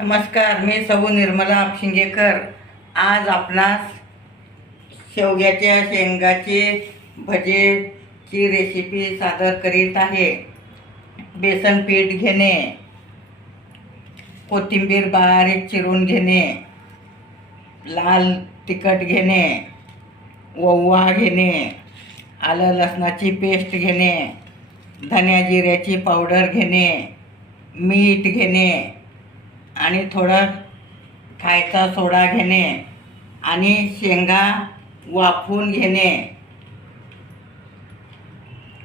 नमस्कार, मी सौ निर्मला आपशिंगेकर आज आपणास शेवग्याच्या शेंगाचे भजेची रेसिपी सादर करीत आहे. बेसन पीठ घेणे, कोथिंबीर बारीक चिरून घेणे, लाल तिखट घेणे, ओवा घेणे, आलं लसणाची पेस्ट घेणे, धन्या जिऱ्याची पावडर घेणे, मीठ घेणे आणि थोडा खायचा सोडा घेणे आणि शेंगा वाफवून घेणे,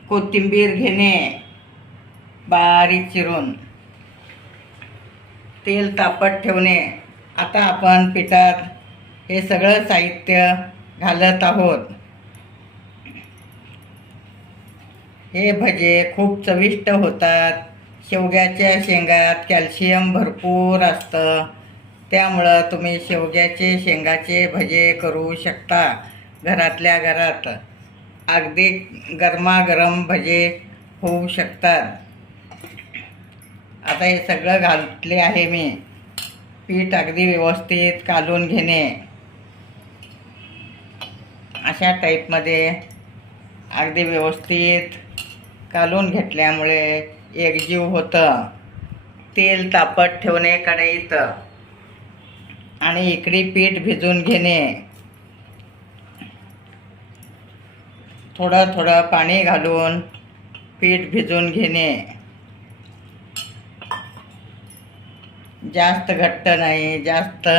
कोथिंबीर घेणे बारीक चिरून, तेल तापत ठेवणे. आता आपण पिठात हे सगळं साहित्य घालत आहोत. हे भजे खूप चविष्ट होतात. शेवग्याच्या शेंगात कॅल्शियम भरपूर असतं, त्यामुळं तुम्ही शेवग्याचे शेंगाचे भजे करू शकता घरातल्या घरात. अगदी गरमागरम भजे होऊ शकतात. आता हे सगळं घातले आहे मी. पीठ अगदी व्यवस्थित कालून घेणे. अशा टाईपमध्ये अगदी व्यवस्थित कालून घेतल्यामुळे एकजीव होतं. तेल तापत ठेवणे कढईत आणि इकडे पीठ भिजून घेणे. थोडं थोडं पाणी घालून पीठ भिजून घेणे. जास्त घट्ट नाही, जास्त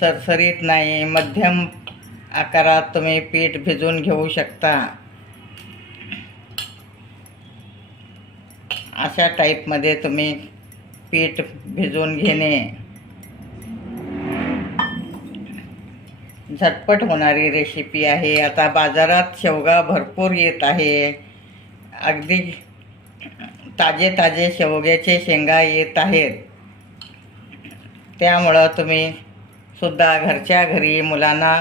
सरसरीत नाही, मध्यम आकारात तुम्ही पीठ भिजून घेऊ शकता. अशा टाईपमध्ये तुम्ही पीठ भिजवून घेणे. झटपट होणारी रेसिपी आहे. आता बाजारात शेवगा भरपूर येत आहे. अगदी ताजे ताजे शेवग्याचे शेंगा येत आहेत. त्यामुळं तुम्ही सुद्धा घरच्या घरी मुलांना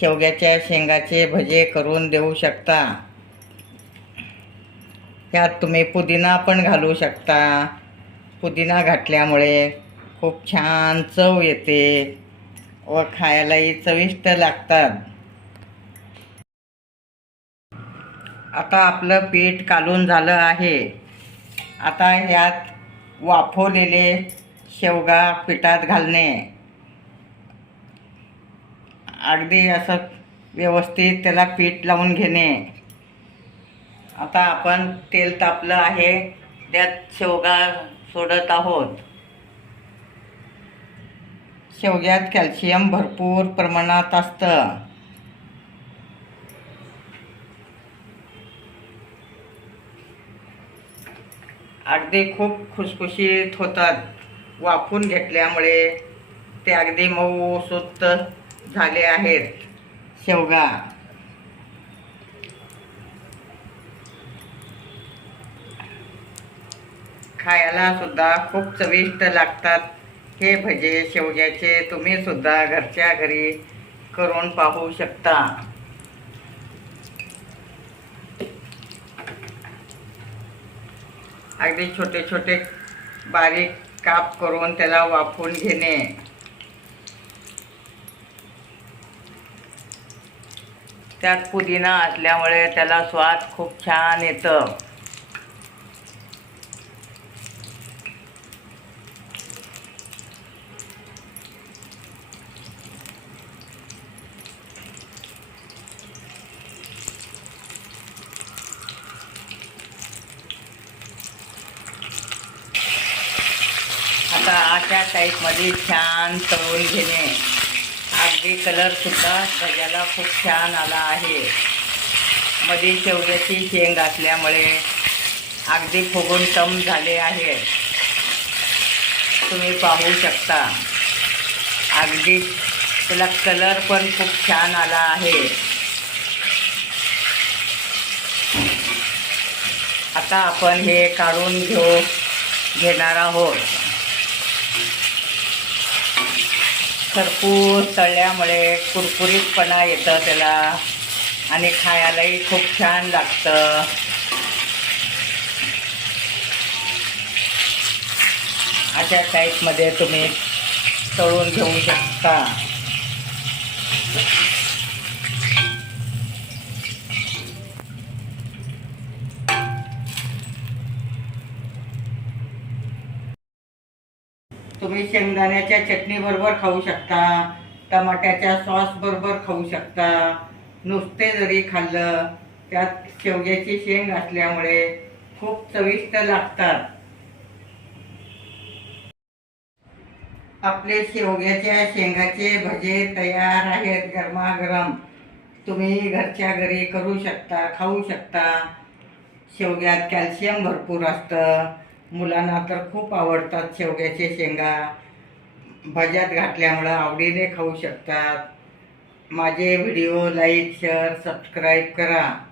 शेवग्याच्या शेंगाचे भजे करून देऊ शकता. यात तुम्ही पुदिना पण घालू शकता. पुदिना घातल्यामुळे खूप छान चव येते व खायलाही चविष्ट लागतात. आता आपलं पीठ कालून झालं आहे. आता यात वाफवलेले शेवगा पिठात घालणे. अगदी असं व्यवस्थित त्याला पीठ लावून घेणे. आता आपण तेल तापलं आहे, त्यात शेवगा सोडत आहोत. शेवग्यात कॅल्शियम भरपूर प्रमाणात असतं. अगदी खूप खुसखुशीत होतात. वाफवून घेतल्यामुळे ते अगदी मऊसूत झाले आहेत शेवगा. खायला सुद्धा खूप चविष्ट लागतात हे भजे शेवग्याचे. तुम्ही सुद्धा घरच्या घरी करून पाहू शकता. अगदी छोटे छोटे बारीक काप करून त्याला वाफवून घेणे. त्यात पुदिना असल्यामुळे त्याला स्वाद खूप छान येतं. आता अशा टाईपमध्ये छान तळून घेणे. अगदी कलरसुद्धा भज्याला खूप छान आला आहे. मध्ये शेवग्याची शेंग असल्यामुळे अगदी फुगून टम झाले आहे. तुम्ही पाहू शकता. अगदी त्याला कलर पण खूप छान आला आहे. आता आपण हे काढून घेणार आहोत. खरपूस तळल्यामुळे कुरकुरीतपणा येतं त्याला आणि खायलाही खूप छान लागतं. अशा टाईपमध्ये तुम्ही तळून घेऊ शकता. तुम्ही शेंगदाण्याच्या चटणी बरोबर खाऊ शकता, टमाट्याच्या सॉस बरोबर खाऊ शकता. नुसते जरी खाल्लं त्यात शेवग्याची शेंग असल्यामुळे खूप चविष्ट लागतात. आपले शेवग्याच्या शेंगाचे भजे तयार आहेत गरमागरम. तुम्ही घरच्या घरी करू शकता, खाऊ शकता. शेवग्यात कॅल्शियम भरपूर असतं. मुलांना तर खूप आवडतात शेवग्याचे शेंगा. भज्यात घातल्यामुळं आवडीने खाऊ शकतात. माझे व्हिडिओ लाईक, शेअर, सबस्क्राईब करा.